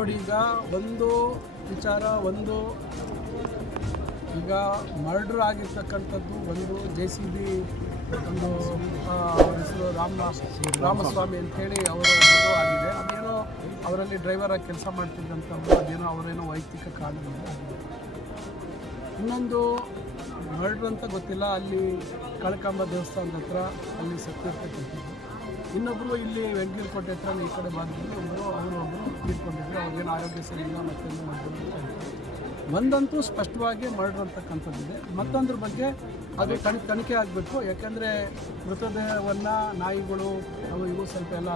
ನೋಡಿ ಈಗ ಒಂದು ವಿಚಾರ, ಒಂದು ಈಗ ಮರ್ಡ್ರ್ ಆಗಿರ್ತಕ್ಕಂಥದ್ದು ಒಂದು ಜೆ ಸಿ ಬಿ ಒಂದು ಅವ್ರ ಹೆಸರು ರಾಮನಾಥ್ ರಾಮಸ್ವಾಮಿ ಅಂತೇಳಿ ಅವರ ಆಗಿದೆ. ಅದೇನೋ ಅವರಲ್ಲಿ ಡ್ರೈವರಾಗಿ ಕೆಲಸ ಮಾಡ್ತಿದ್ದಂಥವ್ರು ಅದೇನೋ ಅವರೇನೋ ವೈಯಕ್ತಿಕ ಕಾರಣ ಇನ್ನೊಂದು ಮರ್ಡ್ರ್ ಅಂತ ಗೊತ್ತಿಲ್ಲ, ಅಲ್ಲಿ ಕಳಕಂಬ ದೇವಸ್ಥಾನದ ಹತ್ರ ಅಲ್ಲಿ ಸತ್ತಿರ್ತಕ್ಕಂಥದ್ದು. ಇನ್ನೊಬ್ಬರು ಇಲ್ಲಿ ವೆಂಕಟಕೋಟೆ ಹತ್ರ ಈ ಕಡೆ ಭಾಗದಲ್ಲಿ ಒಬ್ಬರು ಅವರು ಒಬ್ಬರು ತೀರ್ಕೊಂಡಿದ್ರು. ಅವ್ರಿಗೇನು ಆರೋಗ್ಯ ಸರಿ ಇಲ್ಲ ಮತ್ತೊಂದು ಮಾಡಿದ್ರು. ಒಂದಂತೂ ಸ್ಪಷ್ಟವಾಗಿ ಮರ್ಡರ್ ಅಂತಕ್ಕಂಥದ್ದಿದೆ ಮತ್ತೊಂದ್ರ ಬಗ್ಗೆ ಅದು ಕಣ್ ತನಿಖೆ ಆಗಬೇಕು. ಯಾಕೆಂದರೆ ಮೃತದೇಹವನ್ನು ನಾಯಿಗಳು, ಅವು ಇವು ಸ್ವಲ್ಪ ಎಲ್ಲ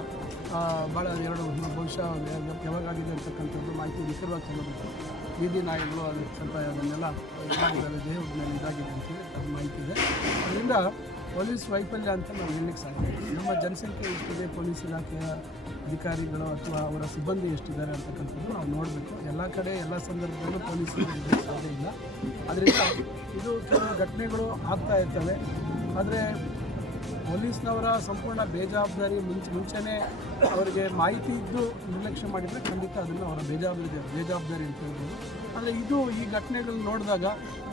ಭಾಳ ಎರಡು ಬಹುಶಃ ಯಾವಾಗಿದೆ ಅಂತಕ್ಕಂಥದ್ದು ಮಾಹಿತಿ ನಿಖರವಾಗಿ ತಗೋಬೇಕು ಬೀದಿ ನಾಯಿಗಳು ಅದಕ್ಕೆ ಸ್ವಲ್ಪ ಅದನ್ನೆಲ್ಲ ದೇಹದ ಮೇಲೆ ಇದಾಗಿದೆ ಅಂತೇಳಿ ಅದು ಮಾಹಿತಿ ಇದೆ. ಅದರಿಂದ ಪೊಲೀಸ್ ವೈಫಲ್ಯ ಅಂತ ನಾವು ಹೇಳಲಿಕ್ಕೆ ಸಾಧ್ಯ ನಮ್ಮ ಜನಸಂಖ್ಯೆ ಎಷ್ಟಿದೆ, ಪೊಲೀಸ್ ಇಲಾಖೆಯ ಅಧಿಕಾರಿಗಳು ಅಥವಾ ಅವರ ಸಿಬ್ಬಂದಿ ಎಷ್ಟಿದ್ದಾರೆ ಅಂತಕ್ಕಂಥದ್ದು ನಾವು ನೋಡಬೇಕು. ಎಲ್ಲ ಕಡೆ ಎಲ್ಲ ಸಂದರ್ಭದಲ್ಲೂ ಇರ್ಲಿಕ್ಕೆ ಸಾಧ್ಯ ಇಲ್ಲ. ಅದರಿಂದ ಇದು ಕೆಲವು ಘಟನೆಗಳು ಆಗ್ತಾ ಇರ್ತವೆ. ಆದರೆ ಪೊಲೀಸ್ನವರ ಸಂಪೂರ್ಣ ಬೇಜವಾಬ್ದಾರಿ ಮುಂಚೆ ಮುಂಚೆನೇ ಅವರಿಗೆ ಮಾಹಿತಿ ಇದ್ದು ನಿರ್ಲಕ್ಷ್ಯ ಮಾಡಿದರೆ ಖಂಡಿತ ಅದನ್ನು ಅವರ ಬೇಜವಾಬ್ದಾರಿ ಬೇಜವಾಬ್ದಾರಿ ಅಂತ ಹೇಳ್ಬೋದು. ಆದರೆ ಇದು ಈ ಘಟನೆಗಳನ್ನ ನೋಡಿದಾಗ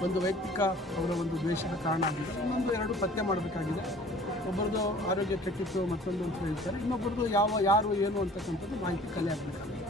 ಒಂದು ವೈಯಕ್ತಿಕ ಅವರ ಒಂದು ದ್ವೇಷದ ಕಾರಣ ಆಗಿದೆ ಇನ್ನೊಂದು ಎರಡು ಪತ್ತೆ ಮಾಡಬೇಕಾಗಿದೆ. ಒಬ್ಬರದು ಆರೋಗ್ಯ ಕೆಟ್ಟಿತ್ತು, ಮತ್ತೊಂದು ಅಂತ ಹೇಳ್ತಾರೆ. ಇನ್ನೊಬ್ಬರದು ಯಾವ ಯಾರು, ಏನು ಅಂತಕ್ಕಂಥದ್ದು ಮಾಹಿತಿ ಕಲೆ ಆಗಬೇಕಾಗುತ್ತೆ.